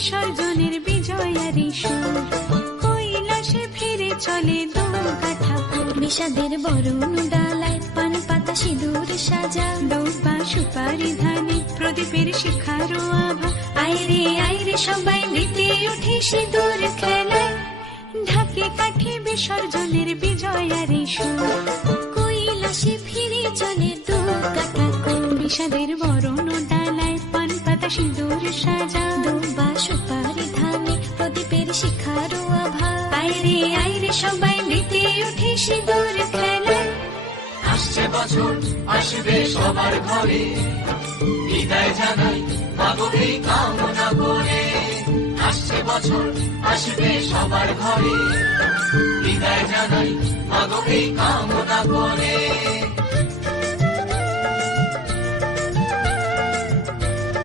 বিসর্জনের বিজয়ারি সুর, কৈলাসে ফিরে চলে দুর্গা ঠাকুর। বিষাদের বরণ ডালায় পান পাতা সিঁদুর সাজা, দৌপা সুপারি ধানে প্রদীপের শিখারো আভা। আইরে সবাই মেতে উঠে সিঁদুর খেলায়, ঢাকে কাঠে বিসর্জনের বিজয়ারি সুর, কৈলাসে ফিরে চলে দুর্গা ঠাকুর। বিষাদের বরণ ডালায় পান পাতা সিঁদুর সাজা, দুর্বা সুপারি ধানে প্রদীপের শিখারো আভা। আইরে সবাই মেতে উঠে সিঁদুর খেলায়। আসছে বছর আসবে সবার ঘরে, বিদায় জানাই মাগো এই কামনা করে। আসছে বছর আসবে সবার ঘরে, বিদায় জানাই মাগো এই কামনা করে।